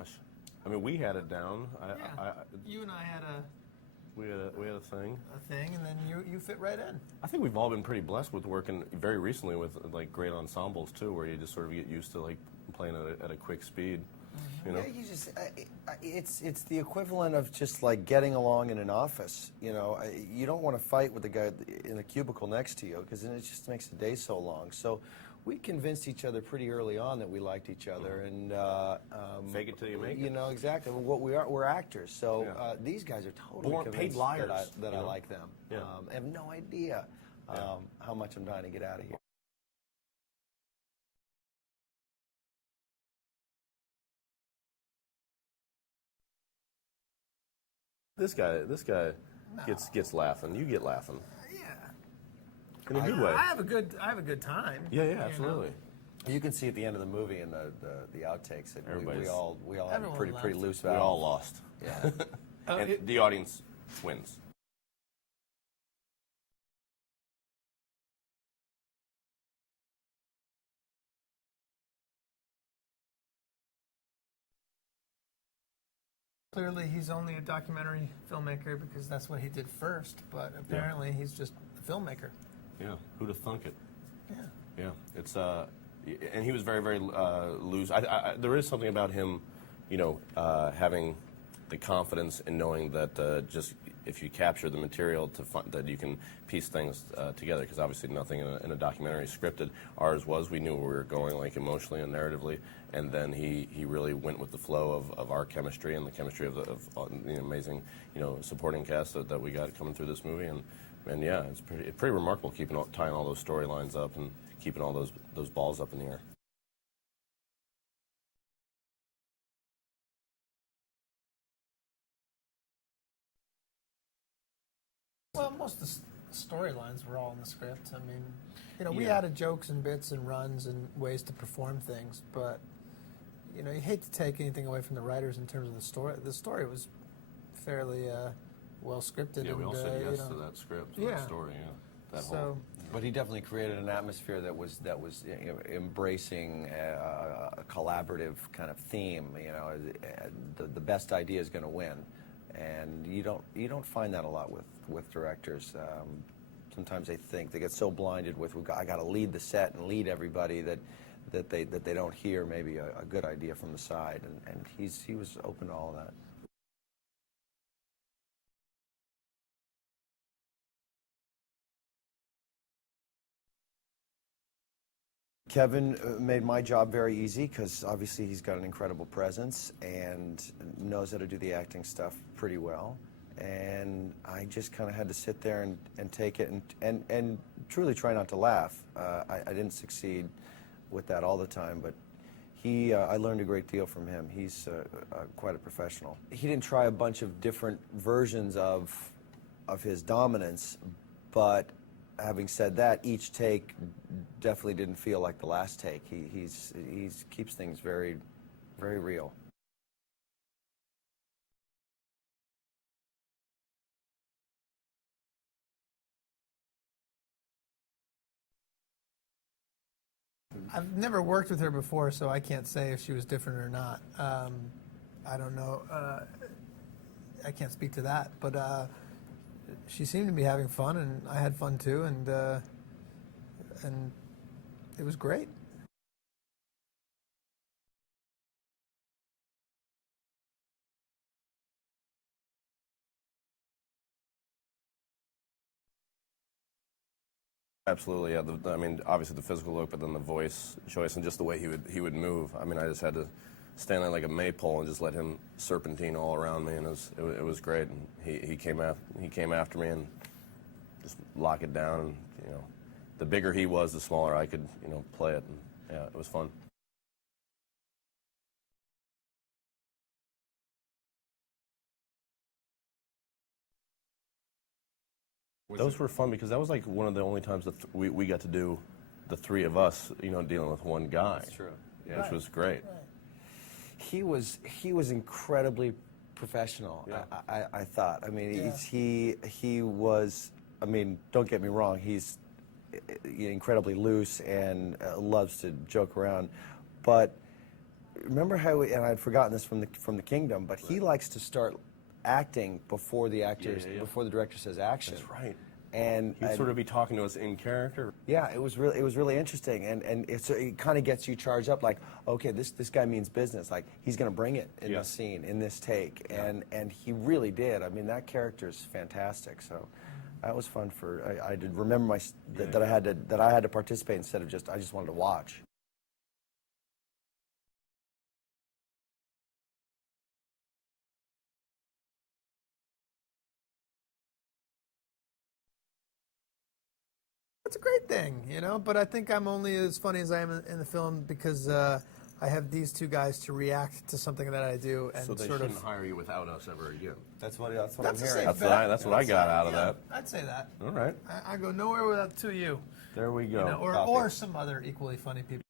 gosh. I mean, we had it down. You and I had we had a thing. and then you fit right in. I think we've all been pretty blessed with working very recently with like great ensembles too, where you just sort of get used to like playing at a quick speed. You know? Yeah, you just it's the equivalent of just like getting along in an office. You know, you don't want to fight with the guy in the cubicle next to you because then it just makes the day so long. So we convinced each other pretty early on that we liked each other, and fake it till you make it. You know exactly what we are. We're actors, so these guys are totally convinced paid liars that I like them. Yeah. I have no idea how much I'm dying to get out of here. This guy gets laughing. You get laughing. Yeah. In a good way. I have a good time. Yeah, absolutely. You can see at the end of the movie and the outtakes that we all have a Everyone pretty laughed. loose We valve. all lost. Yeah. And the audience wins. Clearly, he's only a documentary filmmaker because that's what he did first. But apparently, he's just a filmmaker. Yeah, who'd have thunk it? Yeah. Yeah, it's and he was very, very loose. There is something about him, you know, having the confidence in knowing that just if you capture the material that you can piece things together. Because obviously, nothing in a documentary is scripted. Ours was. We knew where we were going, like emotionally and narratively. And then he really went with the flow of our chemistry and the chemistry of the amazing, you know, supporting cast that we got coming through this movie. And yeah, it's pretty remarkable tying all those storylines up and keeping all those balls up in the air. Well, most of the storylines were all in the script. I mean, you know, we added jokes and bits and runs and ways to perform things, but you know, you hate to take anything away from the writers in terms of the story. The story was fairly well scripted. Yeah, we all and, said yes you know, to that script, that story, But he definitely created an atmosphere that was you know, embracing a collaborative kind of theme. You know, the best idea is going to win, and you don't find that a lot with directors. Sometimes they get so blinded with I got to lead the set and lead everybody that they don't hear maybe a good idea from the side, and he was open to all of that. Kevin made my job very easy because obviously he's got an incredible presence and knows how to do the acting stuff pretty well. And I just kind of had to sit there and take it and truly try not to laugh. I didn't succeed with that all the time, but I learned a great deal from him. He's quite a professional. He didn't try a bunch of different versions of his dominance, but having said that, each take definitely didn't feel like the last take. He keeps things very, very real. I've never worked with her before, so I can't say if she was different or not. I don't know. I can't speak to that, but she seemed to be having fun, and I had fun too, and it was great. Absolutely, yeah. I mean, obviously the physical look, but then the voice choice and just the way he would move. I mean, I just had to stand there like a maypole and just let him serpentine all around me, and it was great. And he came after me and just lock it down. And you know, the bigger he was, the smaller I could play it. And yeah, it was fun. Those were fun because that was like one of the only times that we got to do the three of us, dealing with one guy. That's true. Yeah, which was great. Right. He was incredibly professional. Yeah. I thought. I mean, he was. I mean, don't get me wrong. He's incredibly loose and loves to joke around, but remember how, and I'd forgotten this from the Kingdom, but he likes to start acting before the actors, before the director says action. That's right. And He'd sort of be talking to us in character. yeah, it was really interesting, and it kind of gets you charged up. Like, okay, this guy means business. Like, he's going to bring it in this scene, in this take, and he really did. I mean, that character's fantastic. So that was fun I did remember that I had to participate instead of I just wanted to watch. It's a great thing, you know, but I think I'm only as funny as I am in the film because I have these two guys to react to something that I do, and So they sort shouldn't of hire you without us ever again. That's what I'm That's hearing. a safe That's what I got out of that. I'd say that. All right. I go nowhere without two of you. There we go. You know, or some other equally funny people.